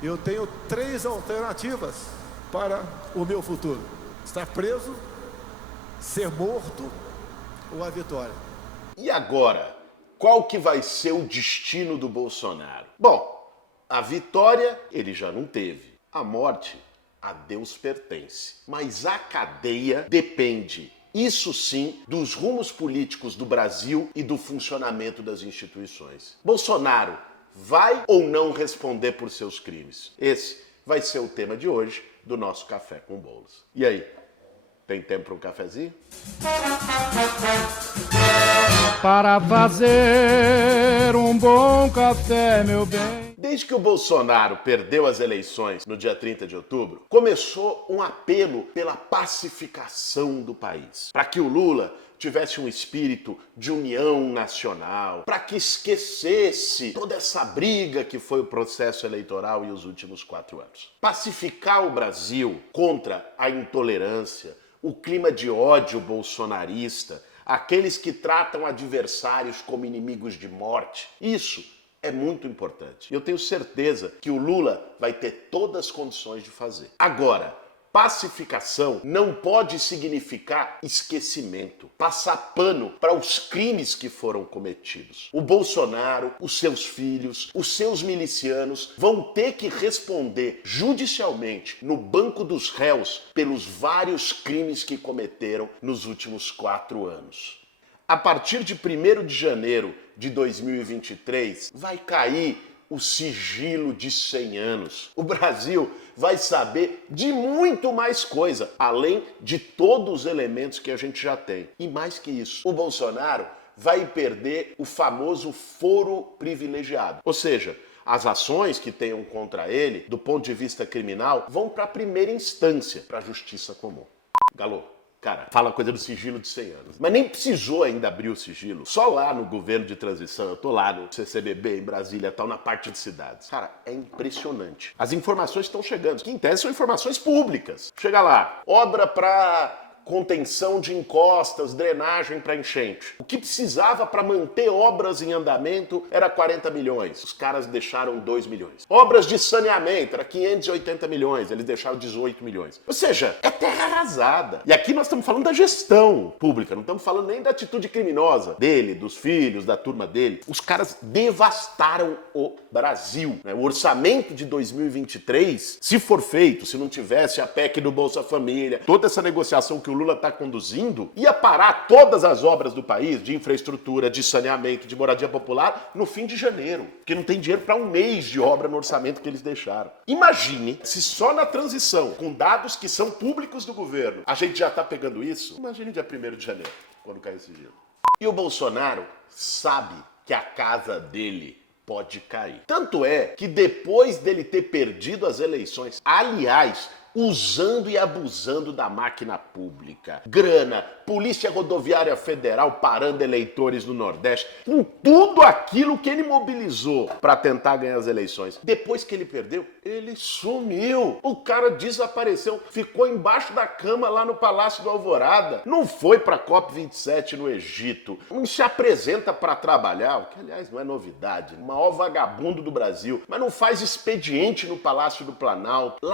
Eu tenho 3 alternativas para o meu futuro: estar preso, ser morto ou a vitória. E agora, qual que vai ser o destino do Bolsonaro? Bom, a vitória ele já não teve. A morte, a Deus pertence. Mas a cadeia depende, isso sim, dos rumos políticos do Brasil e do funcionamento das instituições. Bolsonaro vai ou não responder por seus crimes? Esse vai ser o tema de hoje do nosso Café com Bolos. E aí, tem tempo para um cafezinho? Para fazer um bom café, meu bem. Desde que o Bolsonaro perdeu as eleições no dia 30 de outubro, começou um apelo pela pacificação do país, para que o Lula tivesse um espírito de união nacional, para que esquecesse toda essa briga que foi o processo eleitoral e os últimos 4 anos. Pacificar o Brasil contra a intolerância, o clima de ódio bolsonarista, aqueles que tratam adversários como inimigos de morte, isso é muito importante. Eu tenho certeza que o Lula vai ter todas as condições de fazer. Agora, pacificação não pode significar esquecimento, passar pano para os crimes que foram cometidos. O Bolsonaro, os seus filhos, os seus milicianos vão ter que responder judicialmente no banco dos réus pelos vários crimes que cometeram nos últimos 4 anos. A partir de 1º de janeiro de 2023, vai cair o sigilo de 100 anos. O Brasil vai saber de muito mais coisa, além de todos os elementos que a gente já tem. E mais que isso, o Bolsonaro vai perder o famoso foro privilegiado. Ou seja, as ações que tenham contra ele, do ponto de vista criminal, vão para a primeira instância, para a justiça comum. Galô. Cara, fala coisa do sigilo de 100 anos. Mas nem precisou ainda abrir o sigilo. Só lá no governo de transição, eu tô lá no CCBB em Brasília, tal, na parte de cidades. Cara, é impressionante. As informações estão chegando, que em tese são informações públicas. Chega lá, obra pra contenção de encostas, drenagem para enchente. O que precisava para manter obras em andamento era 40 milhões. Os caras deixaram 2 milhões. Obras de saneamento era 580 milhões. Eles deixaram 18 milhões. Ou seja, é terra arrasada. E aqui nós estamos falando da gestão pública. Não estamos falando nem da atitude criminosa dele, dos filhos, da turma dele. Os caras devastaram o Brasil. O orçamento de 2023, se for feito, se não tivesse a PEC do Bolsa Família, toda essa negociação que o Lula está conduzindo, ia parar todas as obras do país, de infraestrutura, de saneamento, de moradia popular, no fim de janeiro. Porque não tem dinheiro para um mês de obra no orçamento que eles deixaram. Imagine se só na transição, com dados que são públicos do governo, a gente já está pegando isso. Imagine dia 1º de janeiro, quando cair esse gelo. E o Bolsonaro sabe que a casa dele pode cair. Tanto é que depois dele ter perdido as eleições, aliás, usando e abusando da máquina pública, grana, Polícia Rodoviária Federal parando eleitores no Nordeste, com tudo aquilo que ele mobilizou para tentar ganhar as eleições. Depois que ele perdeu, ele sumiu. O cara desapareceu, ficou embaixo da cama lá no Palácio do Alvorada. Não foi para a COP27 no Egito. Não se apresenta para trabalhar, o que aliás não é novidade. O maior vagabundo do Brasil, mas não faz expediente no Palácio do Planalto.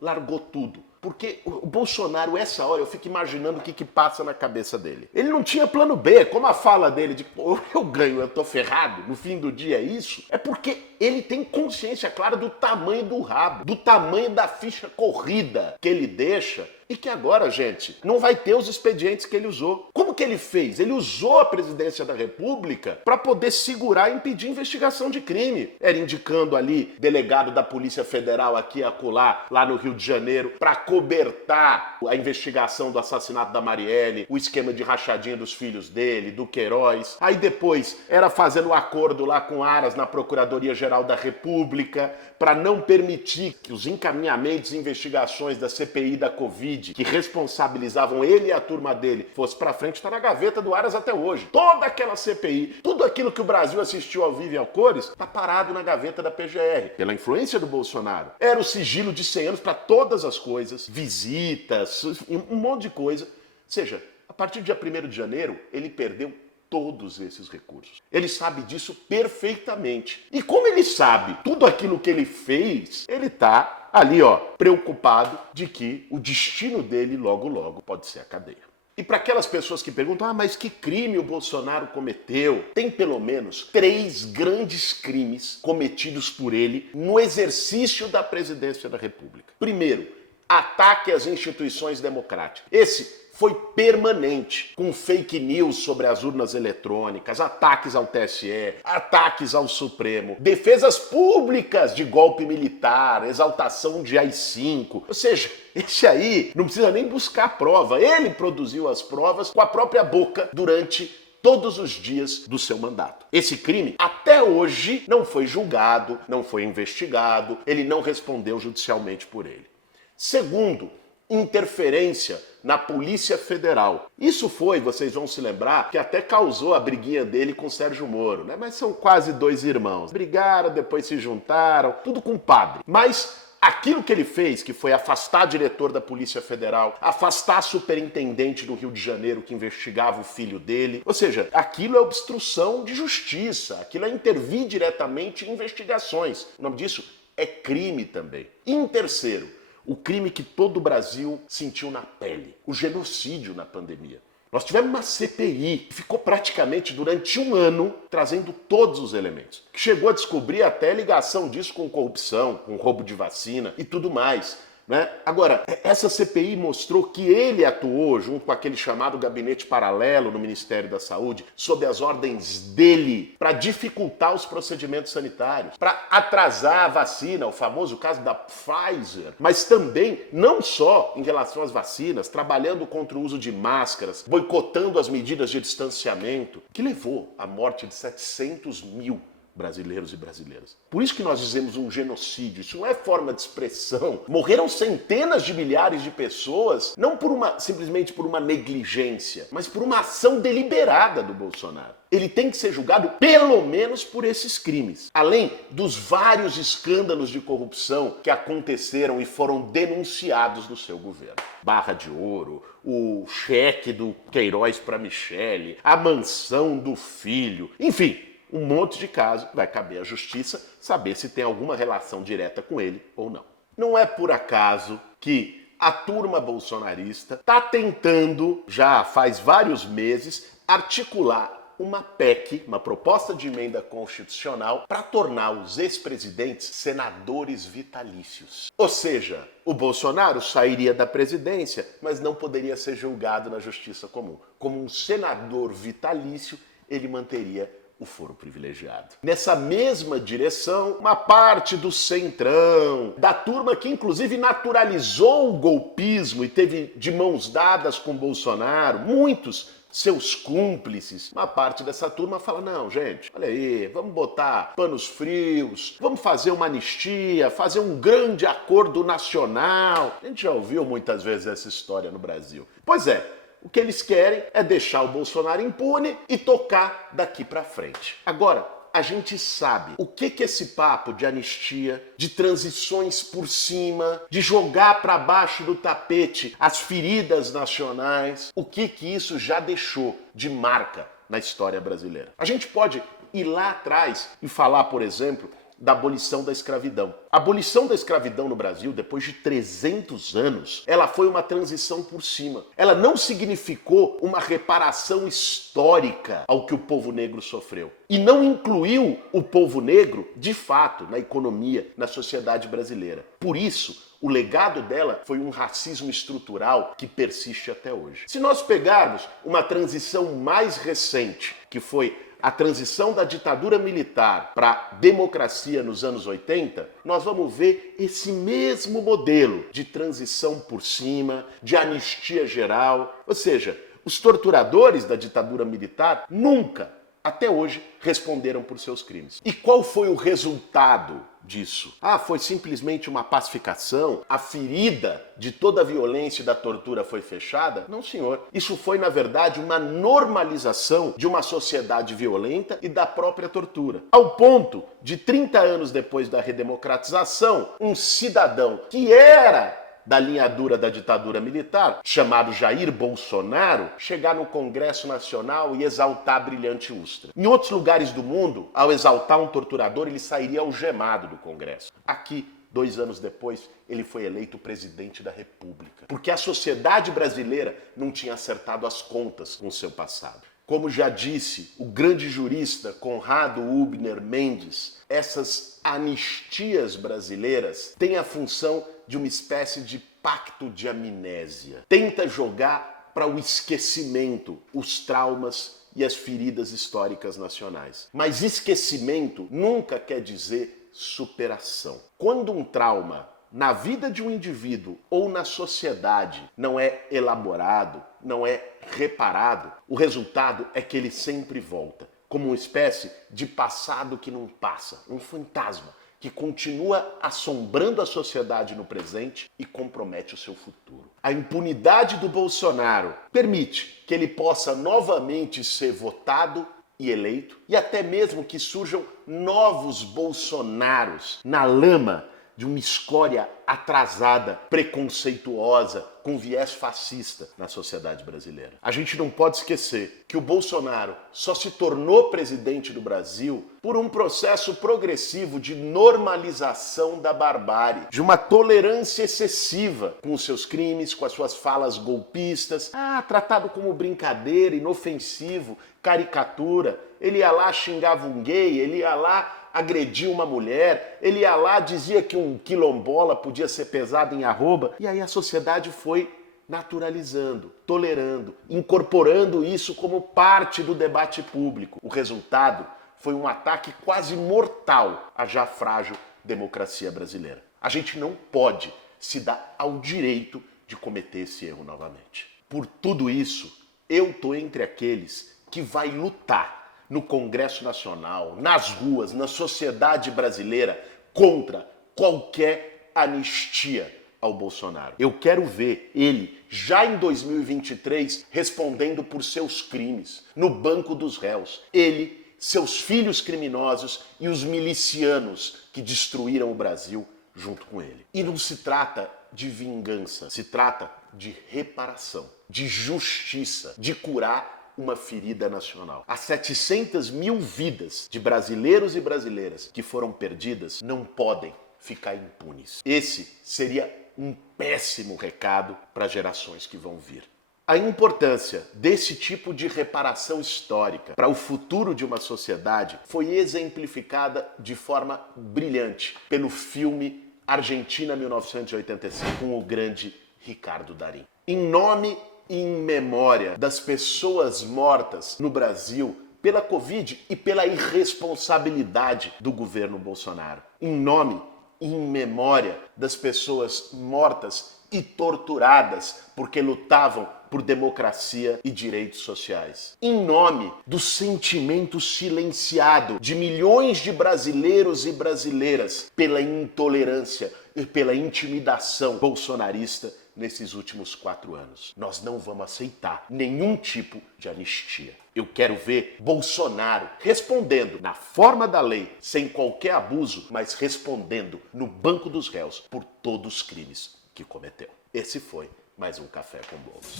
Largou tudo. Porque o Bolsonaro, essa hora, eu fico imaginando o que passa na cabeça dele. Ele não tinha plano B, como a fala dele de eu ganho, eu tô ferrado, no fim do dia é isso. É porque ele tem consciência clara do tamanho do rabo, do tamanho da ficha corrida que ele deixa e que agora, gente, não vai ter os expedientes que ele usou. Como que ele fez? Ele usou a presidência da República para poder segurar e impedir investigação de crime. Era indicando ali delegado da Polícia Federal aqui a acolá, lá no Rio de Janeiro, para cobertar a investigação do assassinato da Marielle, o esquema de rachadinha dos filhos dele, do Queiroz. Aí depois era fazendo um acordo lá com Aras na Procuradoria-Geral da República para não permitir que os encaminhamentos e investigações da CPI da Covid, que responsabilizavam ele e a turma dele, fosse para frente, está na gaveta do Aras até hoje. Toda aquela CPI, tudo aquilo que o Brasil assistiu ao vivo e ao cores, está parado na gaveta da PGR, pela influência do Bolsonaro. Era o sigilo de 100 anos para todas as coisas, visitas, um monte de coisa. Ou seja, a partir do dia 1º de janeiro, ele perdeu todos esses recursos. Ele sabe disso perfeitamente. E como ele sabe tudo aquilo que ele fez, ele está ali, preocupado de que o destino dele logo, logo pode ser a cadeia. E para aquelas pessoas que perguntam, mas que crime o Bolsonaro cometeu? Tem pelo menos 3 grandes crimes cometidos por ele no exercício da presidência da República. Primeiro, ataque às instituições democráticas. Esse foi permanente, com fake news sobre as urnas eletrônicas, ataques ao TSE, ataques ao Supremo, defesas públicas de golpe militar, exaltação de AI-5. Ou seja, esse aí não precisa nem buscar prova. Ele produziu as provas com a própria boca durante todos os dias do seu mandato. Esse crime, até hoje, não foi julgado, não foi investigado, ele não respondeu judicialmente por ele. Segundo, interferência na Polícia Federal. Isso foi, vocês vão se lembrar, que até causou a briguinha dele com Sérgio Moro, né? Mas são quase 2 irmãos. Brigaram, depois se juntaram, tudo com padre. Mas aquilo que ele fez, que foi afastar diretor da Polícia Federal, afastar superintendente do Rio de Janeiro que investigava o filho dele, ou seja, aquilo é obstrução de justiça, aquilo é intervir diretamente em investigações. O nome disso é crime também. E em terceiro, o crime que todo o Brasil sentiu na pele, o genocídio na pandemia. Nós tivemos uma CPI que ficou praticamente durante 1 ano trazendo todos os elementos. Que chegou a descobrir até ligação disso com corrupção, com roubo de vacina e tudo mais, né? Agora, essa CPI mostrou que ele atuou junto com aquele chamado gabinete paralelo no Ministério da Saúde, sob as ordens dele, para dificultar os procedimentos sanitários, para atrasar a vacina, o famoso caso da Pfizer, mas também, não só em relação às vacinas, trabalhando contra o uso de máscaras, boicotando as medidas de distanciamento, que levou à morte de 700 mil brasileiros e brasileiras. Por isso que nós dizemos um genocídio, isso não é forma de expressão. Morreram centenas de milhares de pessoas, não simplesmente por uma negligência, mas por uma ação deliberada do Bolsonaro. Ele tem que ser julgado pelo menos por esses crimes, além dos vários escândalos de corrupção que aconteceram e foram denunciados no seu governo. Barra de Ouro, o cheque do Queiroz para Michele, a mansão do filho, enfim, um monte de casos, vai caber à justiça saber se tem alguma relação direta com ele ou não. Não é por acaso que a turma bolsonarista está tentando, já faz vários meses, articular uma PEC, uma proposta de emenda constitucional, para tornar os ex-presidentes senadores vitalícios. Ou seja, o Bolsonaro sairia da presidência, mas não poderia ser julgado na justiça comum. Como um senador vitalício, ele manteria o foro privilegiado. Nessa mesma direção, uma parte do centrão, da turma que inclusive naturalizou o golpismo e teve de mãos dadas com Bolsonaro, muitos seus cúmplices, uma parte dessa turma fala, não, gente, olha aí, vamos botar panos frios, vamos fazer uma anistia, fazer um grande acordo nacional. A gente já ouviu muitas vezes essa história no Brasil. Pois é, o que eles querem é deixar o Bolsonaro impune e tocar daqui pra frente. Agora, a gente sabe o que esse papo de anistia, de transições por cima, de jogar para baixo do tapete as feridas nacionais, o que isso já deixou de marca na história brasileira. A gente pode ir lá atrás e falar, por exemplo, da abolição da escravidão. A abolição da escravidão no Brasil, depois de 300 anos, ela foi uma transição por cima. Ela não significou uma reparação histórica ao que o povo negro sofreu. E não incluiu o povo negro, de fato, na economia, na sociedade brasileira. Por isso, o legado dela foi um racismo estrutural que persiste até hoje. Se nós pegarmos uma transição mais recente, que foi a transição da ditadura militar para a democracia nos anos 80, nós vamos ver esse mesmo modelo de transição por cima, de anistia geral. Ou seja, os torturadores da ditadura militar nunca, até hoje, responderam por seus crimes. E qual foi o resultado disso? Foi simplesmente uma pacificação? A ferida de toda a violência e da tortura foi fechada? Não, senhor. Isso foi, na verdade, uma normalização de uma sociedade violenta e da própria tortura. Ao ponto de, 30 anos depois da redemocratização, um cidadão que era da linha dura da ditadura militar, chamado Jair Bolsonaro, chegar no Congresso Nacional e exaltar a brilhante Ustra. Em outros lugares do mundo, ao exaltar um torturador, ele sairia algemado do Congresso. Aqui, 2 anos depois, ele foi eleito presidente da República, porque a sociedade brasileira não tinha acertado as contas com o seu passado. Como já disse o grande jurista Conrado Hübner Mendes, essas anistias brasileiras têm a função de uma espécie de pacto de amnésia. Tenta jogar para o esquecimento os traumas e as feridas históricas nacionais. Mas esquecimento nunca quer dizer superação. Quando um trauma na vida de um indivíduo ou na sociedade não é elaborado, não é reparado, o resultado é que ele sempre volta, como uma espécie de passado que não passa, um fantasma que continua assombrando a sociedade no presente e compromete o seu futuro. A impunidade do Bolsonaro permite que ele possa novamente ser votado e eleito, e até mesmo que surjam novos Bolsonaros na lama de uma escória atrasada, preconceituosa, com viés fascista na sociedade brasileira. A gente não pode esquecer que o Bolsonaro só se tornou presidente do Brasil por um processo progressivo de normalização da barbárie, de uma tolerância excessiva com os seus crimes, com as suas falas golpistas, tratado como brincadeira, inofensivo, caricatura. Ele ia lá, xingava um gay, ele ia lá, agrediu uma mulher, ele ia lá, dizia que um quilombola podia ser pesado em arroba, e aí a sociedade foi naturalizando, tolerando, incorporando isso como parte do debate público. O resultado foi um ataque quase mortal à já frágil democracia brasileira. A gente não pode se dar ao direito de cometer esse erro novamente. Por tudo isso, eu tô entre aqueles que vai lutar no Congresso Nacional, nas ruas, na sociedade brasileira, contra qualquer anistia ao Bolsonaro. Eu quero ver ele, já em 2023, respondendo por seus crimes, no banco dos réus. Ele, seus filhos criminosos e os milicianos que destruíram o Brasil junto com ele. E não se trata de vingança, se trata de reparação, de justiça, de curar uma ferida nacional. As 700 mil vidas de brasileiros e brasileiras que foram perdidas não podem ficar impunes. Esse seria um péssimo recado para gerações que vão vir. A importância desse tipo de reparação histórica para o futuro de uma sociedade foi exemplificada de forma brilhante pelo filme Argentina 1985 com o grande Ricardo Darín. Em nome e em memória das pessoas mortas no Brasil pela Covid e pela irresponsabilidade do governo Bolsonaro. Em nome e em memória das pessoas mortas e torturadas porque lutavam por democracia e direitos sociais. Em nome do sentimento silenciado de milhões de brasileiros e brasileiras pela intolerância e pela intimidação bolsonarista nesses últimos 4 anos. Nós não vamos aceitar nenhum tipo de anistia. Eu quero ver Bolsonaro respondendo na forma da lei, sem qualquer abuso, mas respondendo no banco dos réus por todos os crimes que cometeu. Esse foi mais um Café com Bolos.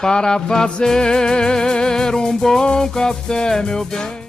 Para fazer um bom café, meu bem.